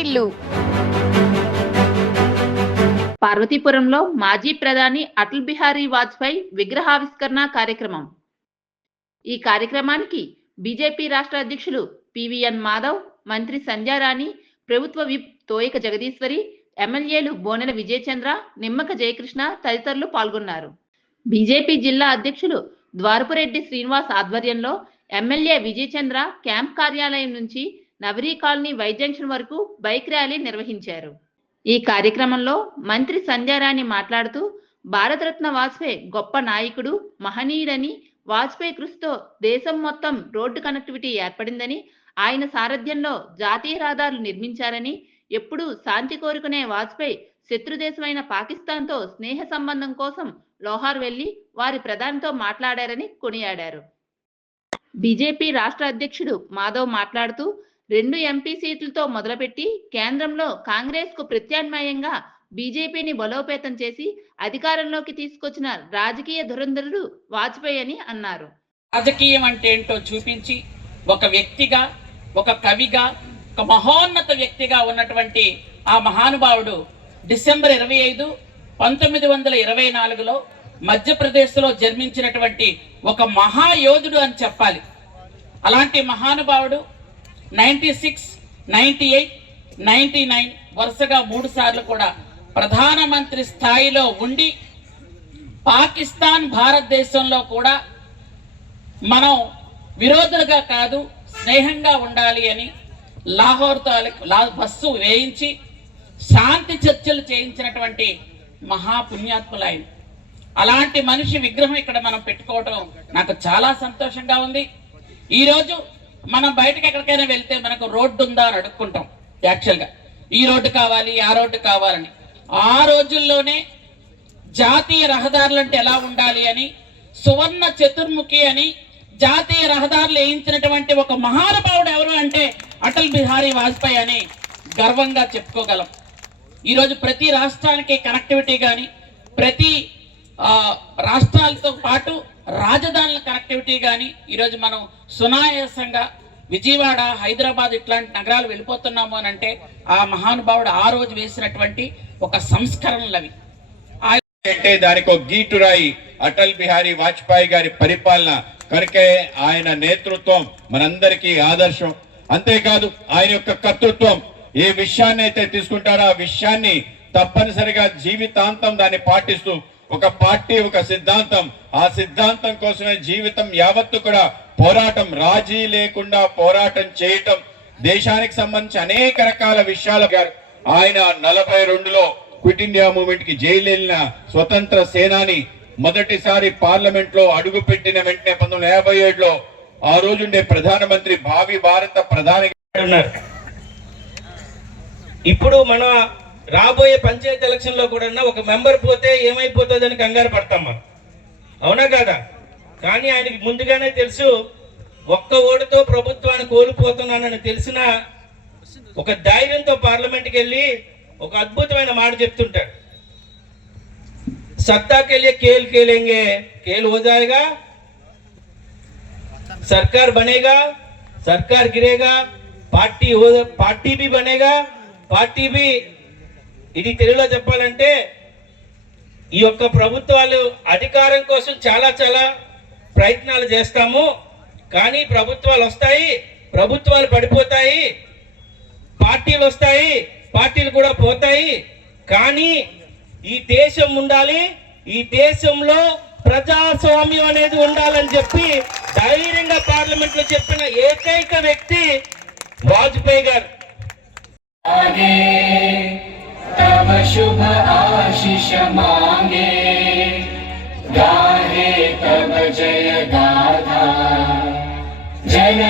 వాకిళ్ళు పార్వతీపురంలో మాజీ ప్రధాని అటల్ బిహారీ వాజ్పేయి విగ్రహావిష్కరణ కార్యక్రమం. ఈ కార్యక్రమానికి బీజేపీ రాష్ట్ర అధ్యక్షులు పివిఎన్ మాధవ్ మంత్రి సంధ్యారాణి ప్రభుత్వ విప్ తోయక జగదీశ్వరి ఎమ్మెల్యేలు బోనెల విజయచంద్ర నిమ్మక జయకృష్ణ తదితరులు పాల్గొన్నారు. బీజేపీ జిల్లా అధ్యక్షులు ద్వారపురెడ్డి శ్రీనివాస్ ఆధ్వర్యంలో ఎమ్మెల్యే విజయచంద్ర క్యాంప్ కార్యాలయం నుంచి నవరీ కాలనీ వై జంక్షన్ వరకు బైక్ ర్యాలీ నిర్వహించారు. ఈ కార్యక్రమంలో మంత్రి సంధ్యారాణి మాట్లాడుతూ భారతరత్న వాజ్పేయి గొప్ప నాయకుడు మహనీయుడని వాజ్పేయి కృషితో దేశం మొత్తం రోడ్డు కనెక్టివిటీ ఏర్పడిందని ఆయన సారథ్యంలో జాతీయ రహదారులు నిర్మించారని ఎప్పుడూ శాంతి కోరుకునే వాజ్పేయి శత్రు దేశమైన పాకిస్తాన్తో స్నేహ సంబంధం కోసం లోహార్ వెళ్ళి వారి ప్రధానితో మాట్లాడారని కొనియాడారు. బీజేపీ రాష్ట్ర అధ్యక్షుడు మాధవ్ మాట్లాడుతూ రెండు ఎంపీ సీట్లతో మొదలుపెట్టి కేంద్రంలో కాంగ్రెస్కు ప్రత్యామ్నాయంగా బీజేపీని బలోపేతం చేసి అధికారంలోకి తీసుకొచ్చిన రాజకీయ ధురంధరుడు వాజ్పేయి అని అన్నారు. రాజకీయం అంటే ఏంటో చూపించి ఒక వ్యక్తిగా ఒక కవిగా ఒక మహోన్నత వ్యక్తిగా ఉన్నటువంటి ఆ మహానుభావుడు డిసెంబర్ ఇరవై ఐదు పంతొమ్మిది వందల ఇరవై నాలుగులో మధ్యప్రదేశ్లో జన్మించినటువంటి ఒక మహాయోధుడు అని చెప్పాలి. అలాంటి మహానుభావుడు ninety six ninety eight ninety nine వరుసగా మూడు సార్లు కూడా ప్రధానమంత్రి స్థాయిలో ఉండి పాకిస్తాన్ భారతదేశంలో కూడా మనం విరోధులుగా కాదు స్నేహంగా ఉండాలి అని లాహోర్ తాలూకు లా బస్సు వేయించి శాంతి చర్చలు చేయించినటువంటి మహాపుణ్యాత్ములు ఆయన అలాంటి మనిషి విగ్రహం ఇక్కడ మనం పెట్టుకోవడం నాకు చాలా సంతోషంగా ఉంది. ఈరోజు మనం బయటకు ఎక్కడికైనా వెళ్తే మనకు రోడ్డు ఉందా అని అడుక్కుంటాం యాక్చువల్గా ఈ రోడ్డు కావాలి ఆ రోడ్డు కావాలని. ఆ రోజుల్లోనే జాతీయ రహదారులు అంటే ఎలా ఉండాలి అని సువర్ణ చతుర్ముఖి అని జాతీయ రహదారులు వేయించినటువంటి ఒక మహానుభావుడు ఎవరు అంటే అటల్ బిహారీ వాజ్పేయి అని గర్వంగా చెప్పుకోగలం. ఈరోజు ప్రతి రాష్ట్రానికి కనెక్టివిటీ కానీ ప్రతి రాష్ట్రాలతో పాటు రాజధానుల కనెక్టివిటీ కానీ ఈరోజు మనం సునాయాసంగా విజయవాడ హైదరాబాద్ ఇట్లాంటి నగరాలు వెళ్ళిపోతున్నాము అని అంటే ఆ మహానుభావుడు ఆ రోజు వేసినటువంటి ఒక సంస్కరణలు అవి అంటే దానికి ఒక గీటురాయి అటల్ బిహారీ వాజ్పేయి గారి పరిపాలన కనుకే ఆయన నేతృత్వం మనందరికీ ఆదర్శం. అంతేకాదు ఆయన యొక్క కర్తృత్వం ఏ విషయాన్ని అయితే తీసుకుంటారో ఆ విషయాన్ని తప్పనిసరిగా జీవితాంతం దాన్ని పాటిస్తూ ఒక పార్టీ ఒక సిద్ధాంతం. ఆ సిద్ధాంతం కోసమే జీవితం యావత్తు కూడా పోరాటం. రాజీ లేకుండా పోరాటం చేయటం. దేశానికి సంబంధించి అనేక రకాల విషయాలు గారు. ఆయన నలభై రెండులో క్విట్ ఇండియా మూవ్మెంట్కి జైలు స్వతంత్ర సేనాని మొదటిసారి పార్లమెంట్లో అడుగు పెట్టిన వెంటనే పంతొమ్మిది యాభై ఏడులో ఆ రోజుండే ప్రధానమంత్రి భావి భారత ప్రధాని ఉన్నారు. ఇప్పుడు మన రాబోయే పంచాయతీ ఎలక్షన్ లో కూడా ఒక మెంబర్ పోతే ఏమైపోతుంది అని కంగారు పడతాం మనం అవునా కాదా కానీ ఆయనకి ముందుగానే తెలుసు ఒక్క ఓటుతో ప్రభుత్వాన్ని కోల్పోతున్నానని తెలిసిన ఒక ధైర్యంతో పార్లమెంట్కి వెళ్ళి ఒక అద్భుతమైన మాట చెప్తుంటాడు सत्ता के लिए खेल खेलेंगे खेल हो जाएगा सरकार बनेगा सरकार गिरेगा పార్టీ హో పార్టీ బి బనేగా పార్టీ బి ఇది తెలుగులో చెప్పాలంటే ఈ యొక్క ప్రభుత్వాలు అధికారం కోసం చాలా చాలా ప్రయత్నాలు చేస్తాము. కానీ ప్రభుత్వాలు వస్తాయి ప్రభుత్వాలు పడిపోతాయి పార్టీలు వస్తాయి పార్టీలు కూడా పోతాయి. కానీ ఈ దేశం ఉండాలి ఈ దేశంలో ప్రజాస్వామ్యం అనేది ఉండాలని చెప్పి मांगे। गाहे तब जय गाथा जन